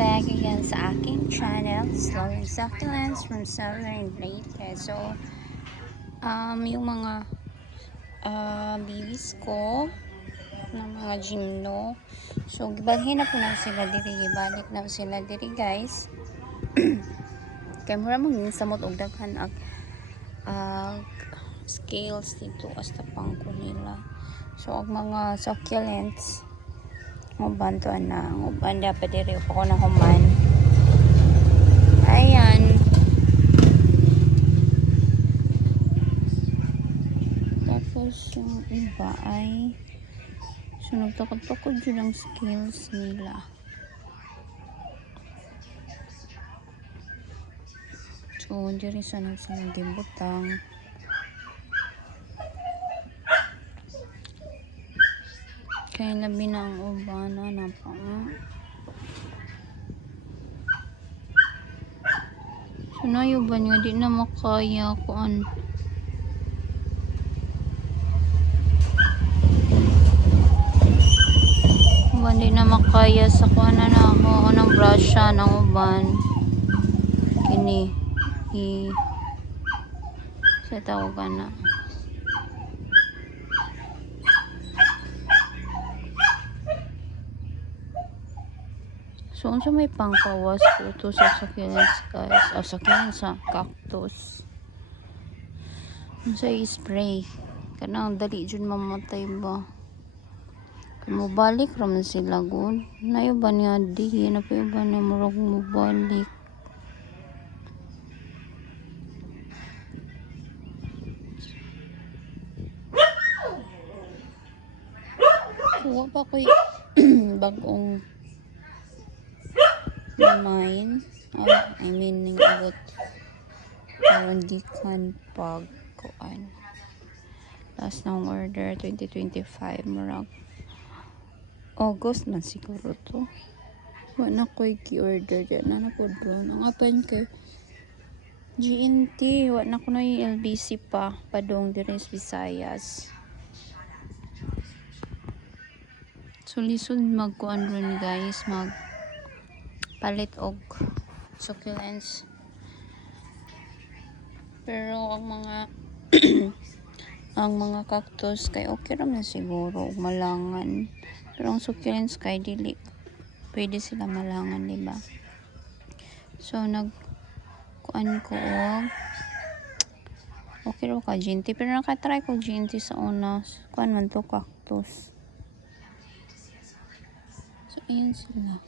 back again sa aking channel, Slow and Succulents from Southern Leyte. So, yung mga babies ko ng mga gymno. So, gibalhin na po na sila diri, gibalik na sila diri guys. Kaya mura mong samot og daghan ang scales dito hasta pangko nila. So, ang mga succulents nguban to na nguban dapat diri pa ko na human. Ayan, tapos yung iba ay so nagtukod-tukod yun ang scales nila. So diri sa nagsilang gibutang. Kaya labi na ang ubana na pa. So na yung ba nga di na makaya kuan. Uban di na makaya sa kuan na ako ng brusha ng uban. Kini sa tawagan na. So, unsa may pangpawas po ito sa succulents guys. Succulents sa cactus. Unsa i-spray. Kanang dali dyan mamatay ba. Mubalik raman sila gun. Nayo ba niya di. Napayo ba niya murag mubalik. Huwa pa ko'y bagong mine. I mean, nang-abot parang di kan pagkuan. Last na order 2025 murag August man siguro to. Wala ko'y ki-order dyan na po doon. Ang apan kay GNT, wala ko na yung LBC pa padong din sa Visayas. So lisod magkuan ron guys, mag palit og succulents. Pero ang mga ang mga cactus kay okay raman siguro malangan. Pero ang succulents kay dili pwede sila malangan, di ba? So nagkuan ko og okay ra ka GNT, pero nakatry ko GNT sa una. Kuan man to cactus. So ayan sila.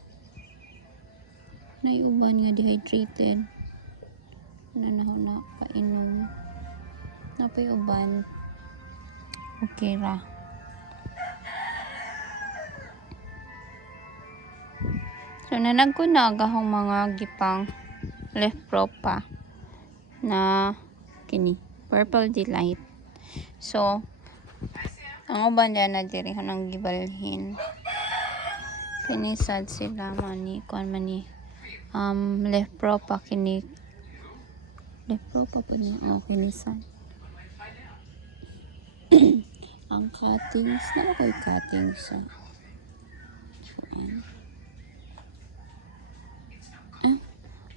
Naiuban nga dehydrated na painom napay uban okay ra. So nanag ko na agahong mga gipang left propa na kini Purple Delight. So ang uban dyan na diri hanang gibalhin kini sad sila mani kuan mani left propa kini left propa po niya okay nisan. Ang cuttings na ko'y cuttings sa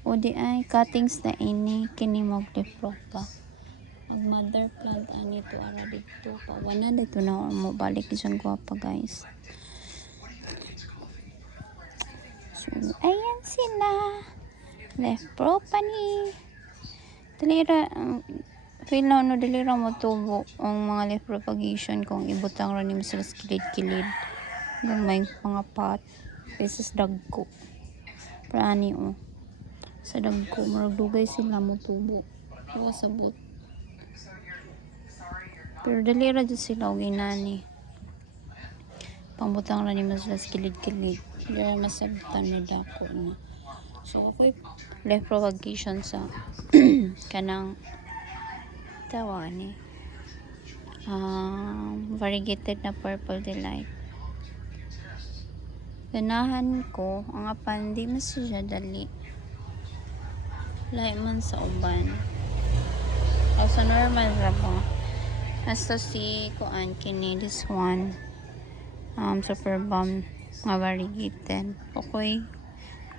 o di ay cuttings na ini kini mag left propa mag mother plant ani to ara dito pa wana dito na mo balik isang guwapa guys. So ayan sila left propa ni dalira feel na no dalira mo tubo ang mga left propagation kung ibutang ra nimo sa kilid-kilid hanggang may mga pot is dagko prani sa dagko murag dugay sila mo tubo wa sabot pero dalira jud sila og inani pangbutang ra nimo sa kilid-kilid dira masabutan na dako na. So ako'y left propagation sa kanang tawa ni variegated na Purple Delight. Ganahan ko ang apan di mas siya dali lahi man sa uban o sa normal ra ba hasta si kuan kini this one super bomb nga variegated. Okay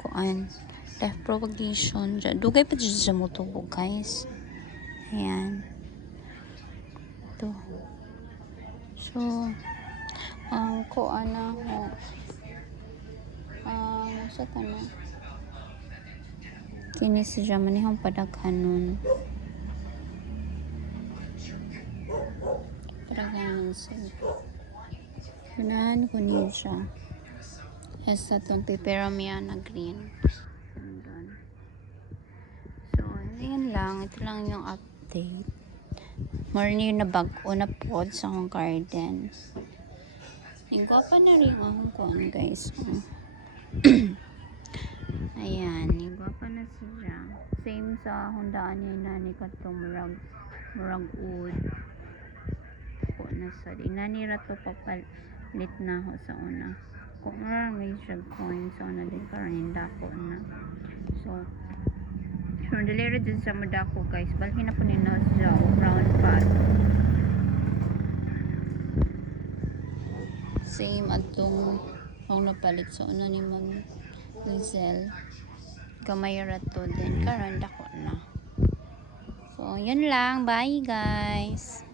kuan left propagation. Dugay pa dyan sa motubo, guys. Ayan. Ito. So, kuan na ho. Sa tanong. Kini si Jamanihong padaghanon. Padaghanon sila. Unahan ko niya siya. Esa itong peperomia na green. Andun. So, yun lang. Ito lang yung update. More na bago na pod sa akong garden. Igwapa na rin akong kuan, guys. Ayan. Igwapa na siya. Same sa hundaan niya nani katong murag wood. Po na sa inanira to papalit na ho sa una. Kung may siya coin sa una din karon dako na. So dili din sa madako, guys. Balhin na po ni na siya brown pot. Same atong ang napalit sa una ni Ma'am Lizelle. Kamay rato din karon dako na. So yun lang, bye guys.